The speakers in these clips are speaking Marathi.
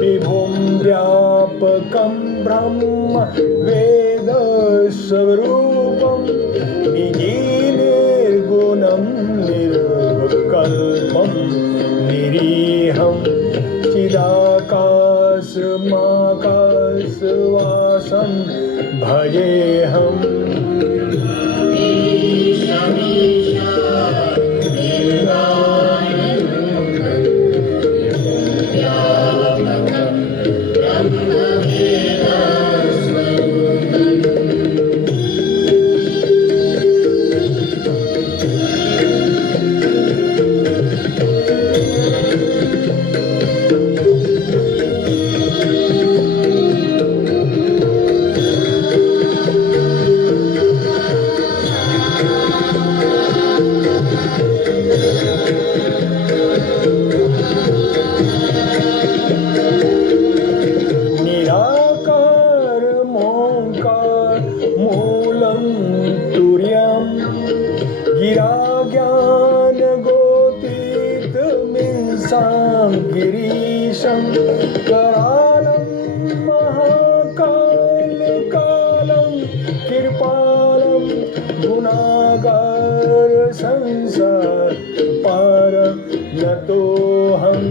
विभुं व्यापकं ब्रह्म वेदस्वरूपं निर्गुणं निर्विकल्पं निरीहं चिदाकाशमाकाशवासं भजेऽहम् गिरीशं करालं महाकालकालं कृपालं गुणागार संसार पार नतोऽहम्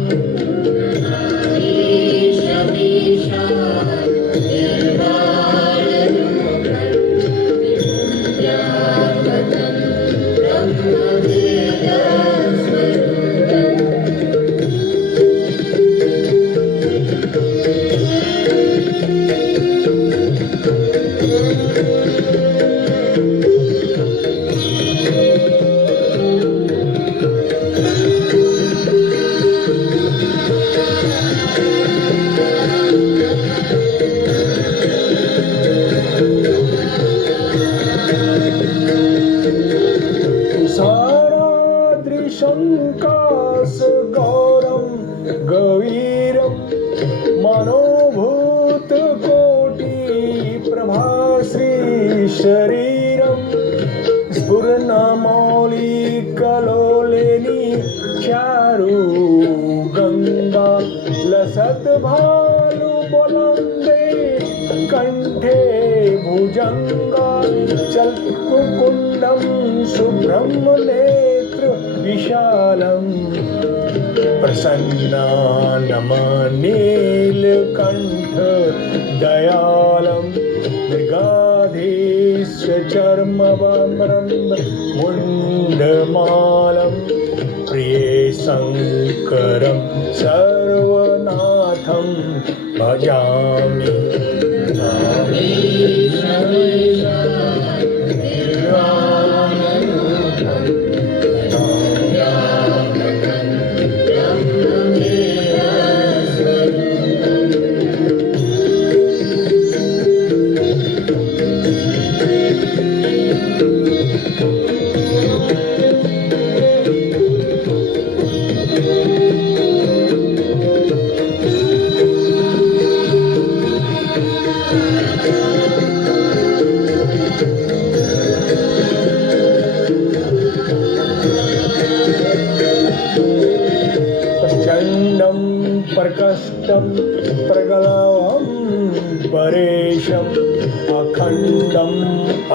शङ्कासगौरं गवीरं मनोभूतकोटिप्रभाश्रीशरीरं स्फुरन्मौलिकलोलिनी चारुगङ्गा लसद्भानुबलन्दे कण्ठे भुजङ्गा चल्कुकुण्डं शुभ्रं विशालं प्रसन्नानमनीलकण्ठ दयालं मृगाधीशचर्मवामरं मुण्डमालं प्रिये शङ्करं सर्वनाथं भजामि प्रकष्टं प्रगलावं परेशम् अखण्डम्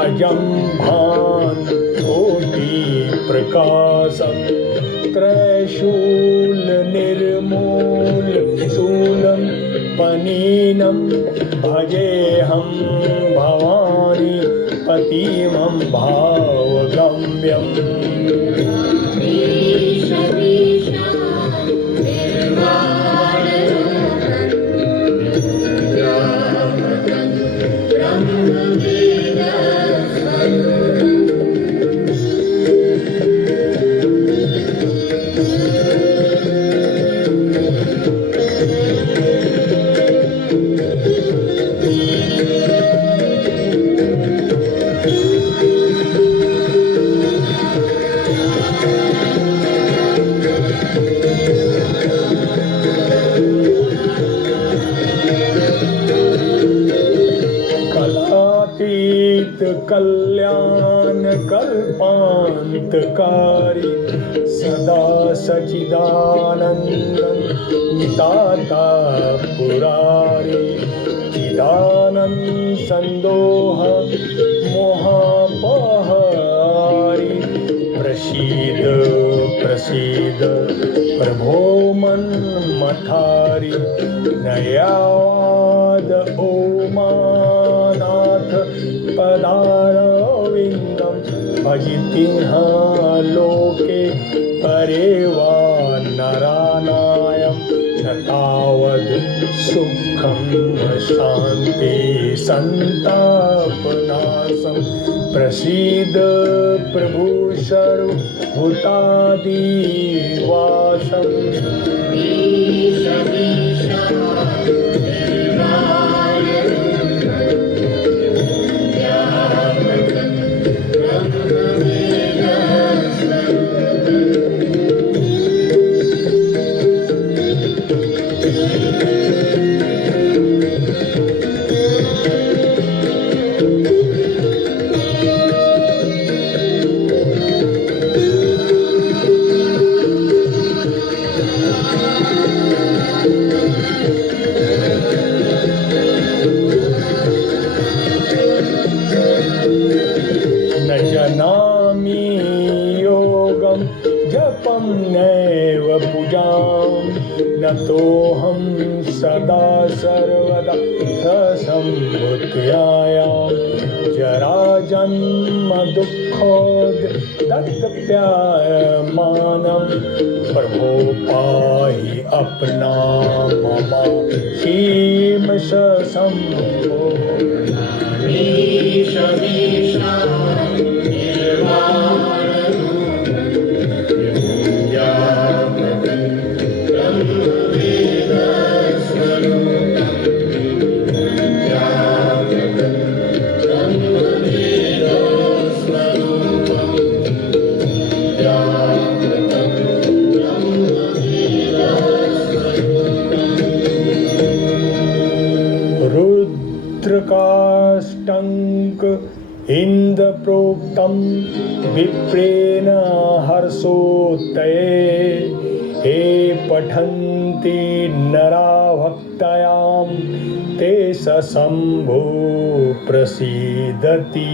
अजं भान्तोटिप्रकाशं त्रैशूलनिर्मूलशूलं पनीनं भजेऽहं भवानी पतिमं भावगम्यम् कल्याण कल्पान्तकारी सदा सचिदानन्दं निताता पुरारी चिदानन्द सन्दोह मोहापहारी प्रसीद प्रसीद प्रभो मन्मथारी नयाद ओमानाथ पदारविन्दं भजितिह लोके परेवा नरानायं न तावद् सुखं शान्ति सन्तापनाशं प्रसीद प्रभु सर्वभूतादिवासम् जानामि योगं जपं नैव पूजां नतोऽहं सदा सर्वदा संभूत्यायां जराजन्म दुःखोदत्तप्यायमानं प्रभो पाहि अपना मम शीमश शम्भो रुद्रकाष्टंक इन्द्रप्रोक्तं विप्रेण हर्षोत्तये हे पठन्ति नरा भक्तयां ते स शम्भो प्रसीदति।